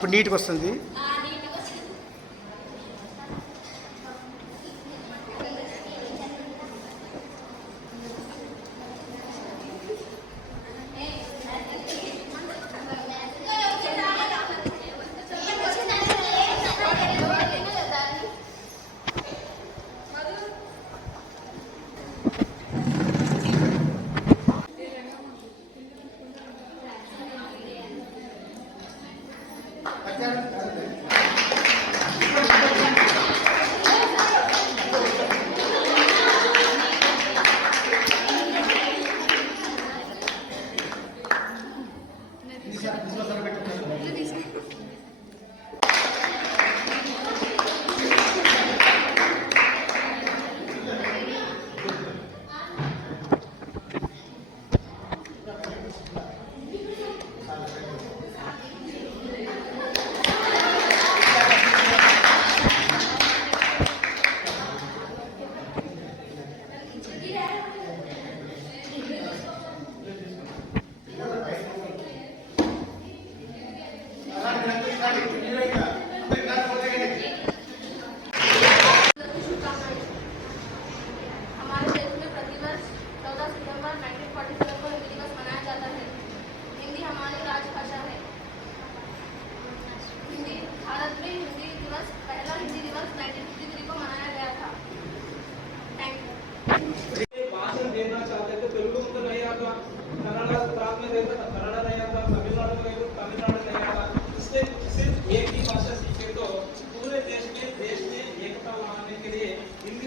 ఇప్పుడు నీట్గా వస్తుంది.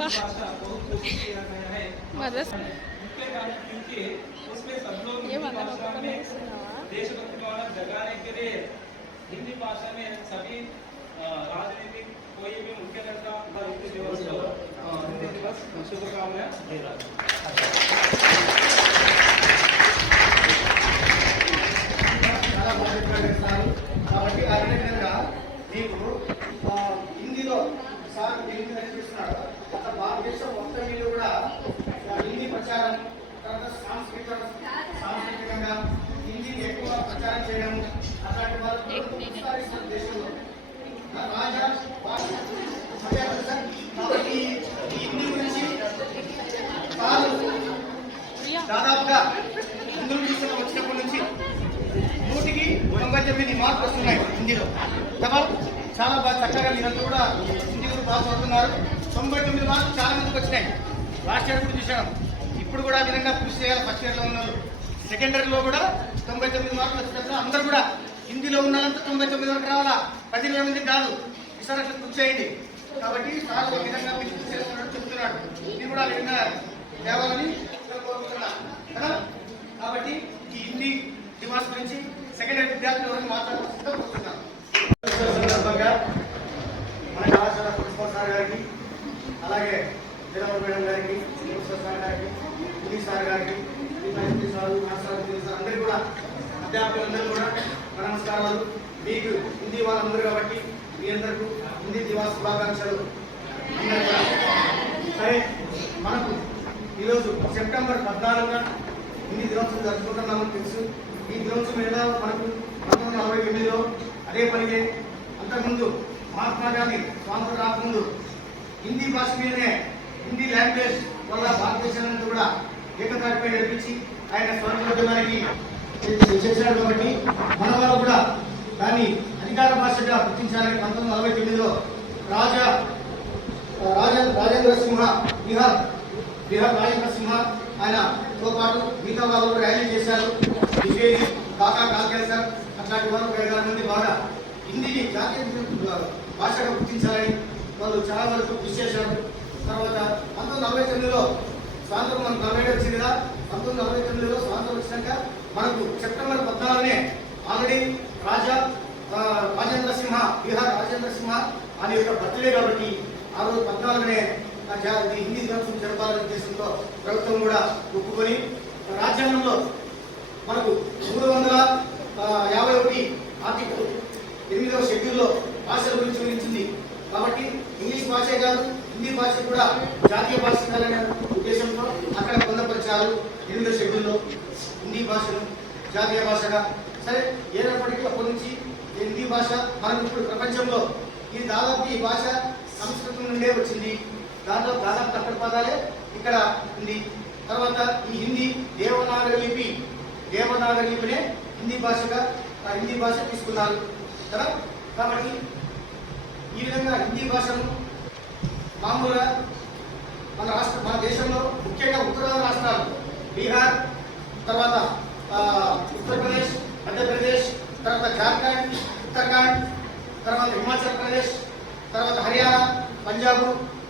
भाषा बहुत कोशिश किया गया है मुख्य कारण क्योंकि उसमें सब लोग भाषा में देशभक्ति भावना जगाने के लिए हिंदी भाषा में सभी राजनीतिक कोई भी मुख्य नेता हिंदी दिवस शुभकामनाएं दे रहा కాబట్టి అదే విధంగా నీకు హిందీలో సార్ హిందీ నేర్పిస్తున్నాడు. భారతదేశం మొత్తం మీద కూడా హిందీ ప్రచారం, తర్వాత సాంస్కృతికంగా హిందీని ఎక్కువ ప్రచారం చేయడం అట్లాంటి వాళ్ళు ప్రోత్సహిస్తున్న దేశంలో రాజా కాబట్టి హిందీ గురించి దాదాపుగా హిందూ పుస్తకం వచ్చినప్పటి నుంచి 100కి 99 మార్కులు వస్తున్నాయి హిందీలో. చాలా బాగా చక్కగా మీరంతా కూడా హిందీ కూడా బాగా చదువుతున్నారు. 99 మార్కులు చాలా మందికి వచ్చినాయి. లాస్ట్ ఇయర్ కూడా చూసాం. ఇప్పుడు కూడా ఆ విధంగా కృషి చేయాలి. ఫస్ట్ ఇయర్లో ఉన్నారు, సెకండరీలో కూడా 99 మార్కులు వచ్చినట్లు అందరూ కూడా హిందీలో ఉన్నారంతా 99 వరకు రావాలా, 10 మంది కాదు. ఈసారి అట్లా కృషి చేయండి. కాబట్టి సార్ ఒక విధంగా మీరు కృషి చేస్తున్నట్టు చెప్తున్నాడు. ఇది కూడా ఆ విధంగా తేవాలని కోరుకుంటున్నాను కదా. కాబట్టి ఈ హిందీ దివాస్ గురించి సెకండరీ విద్యార్థులు ఎవరికి మాట్లాడుతూ కోరుతున్నాను. సందర్భంగా మన కళాశాల ప్రిన్సిపల్ సార్ గారికి, అలాగే జనవరి మేడం గారికి, సార్ గారికి, పులి సార్ గారికి, అందరికీ కూడా అధ్యాపకులందరూ కూడా నమస్కారాలు. మీకు హిందీ వాళ్ళందరూ కాబట్టి మీ అందరికీ హిందీ దివాస్ శుభాకాంక్షలు. సరే, మనకు ఈరోజు సెప్టెంబర్ 14న హిందీ దినోత్సవం జరుపుకుంటున్నామని తెలుసు. ఈ దినోత్సవం మీద మనకు 1949లో అదే పనిగే అంతకుముందు మహాత్మా గాంధీ స్వాతంత్రం రాకముందు హిందీ భాష మీదనే, హిందీ లాంగ్వేజ్ వల్ల భారతదేశాన్ని కూడా ఏకతాటిపై నడిపించి ఆయన స్వతంత్రోద్యమానికి చేశాడు. కాబట్టి మన వాళ్ళు కూడా దాన్ని అధికార భాషగా గుర్తించాలని 1949లో రాజేంద్ర సింహ బిహార్ రాజేంద్ర సింహ ఆయనతో పాటు మిగతా వాళ్ళు కూడా ర్యాలీ చేశారు. విజయ్ కాకా కాకేశారు. అట్లాంటి వాళ్ళు 5-6 మంది బాగా హిందీని జాతీయ భాషగా గుర్తించాలని వాళ్ళు చాలా వరకు కృషి చేశారు. తర్వాత 1949లో స్వాతంత్రం మనకు 40 వచ్చింది కదా. 1949లో స్వాతంత్రం వచ్చినాక మనకు సెప్టెంబర్ 14నే ఆల్రెడీ రాజేంద్ర సింహ బిహార్ రాజేంద్ర సింహ అనే యొక్క బర్త్డే కాబట్టి ఆ రోజు 14నే హిందీ దినోత్సవం జరపాలనే ఉద్దేశంతో ప్రభుత్వం కూడా ఒప్పుకొని రాజ్యాంగంలో మనకు 351 ఆర్టికల్ 8వ షెడ్యూల్లో భాషల గురించి వివరించింది. కాబట్టి ఇంగ్లీష్ భాషే కాదు, హిందీ భాష కూడా జాతీయ భాష కావాలనే ఉద్దేశంతో అక్కడ పొందపరిచారు 8వ షెడ్యూల్లో హిందీ భాషను జాతీయ భాషగా. సరే, ఏదైనప్పటికీ అప్పటి నుంచి హిందీ భాష మనం ఇప్పుడు ప్రపంచంలో ఇది దాదాపు ఈ భాష సంస్కృతం నుండే వచ్చింది. దాదాపు అక్కడ పదాలే ఇక్కడ ఉంది. తర్వాత ఈ హిందీ దేవనాగరి లిపినే హిందీ భాష తీసుకున్నారు కదా. కాబట్టి ఈ విధంగా హిందీ భాషను మామూలుగా మన దేశంలో ముఖ్యంగా ఉత్తరాది రాష్ట్రాలు బీహార్, తర్వాత ఉత్తరప్రదేశ్, మధ్యప్రదేశ్, తర్వాత జార్ఖండ్, ఉత్తరాఖండ్, తర్వాత హిమాచల్ ప్రదేశ్, తర్వాత హర్యానా, పంజాబ్,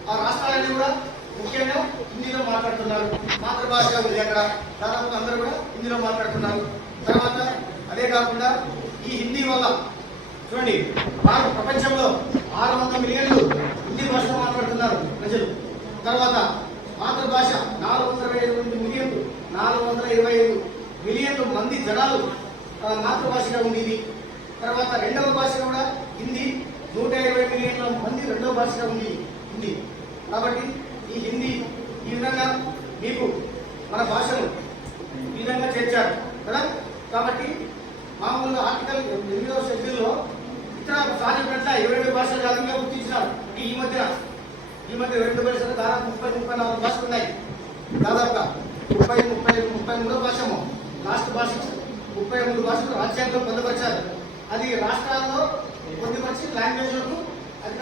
ఆ రాష్ట్రాలన్నీ కూడా ముఖ్యంగా హిందీలో మాట్లాడుతున్నారు. మాతృభాష ఉంది అక్కడ, దాదాపు అందరూ కూడా హిందీలో మాట్లాడుతున్నారు. తర్వాత అదే కాకుండా ఈ హిందీ వల్ల చూడండి ప్రపంచంలో 600 మిలియన్లు హిందీ భాషలో మాట్లాడుతున్నారు ప్రజలు. తర్వాత మాతృభాష 425 మిలియన్లు మంది జనాలు మాతృభాషగా ఉంది ఇది. తర్వాత రెండవ భాష కూడా హిందీ, 120 మిలియన్ల మంది రెండవ భాషగా ఉంది హిందీ. కాబట్టి ఈ హిందీ ఈ విధంగా మీకు మన భాషను ఈ విధంగా చేర్చారు కదా. కాబట్టి మామూలుగా ఆర్టికల్ 8వ షెడ్యూల్లో ఇతర సాధించినట్ల 27 భాషలు జాతీయంగా గుర్తించినారు. ఈ మధ్య 2 భాషలు దాదాపు 34 భాషలు ఉన్నాయి. దాదాపుగా 33 భాషము లాస్ట్ భాష 33 భాషలు రాజ్యాంగంలో పొందుపరిచారు. అది రాష్ట్రాల్లో పొందుపరిచి లాంగ్వేజ్లకు అది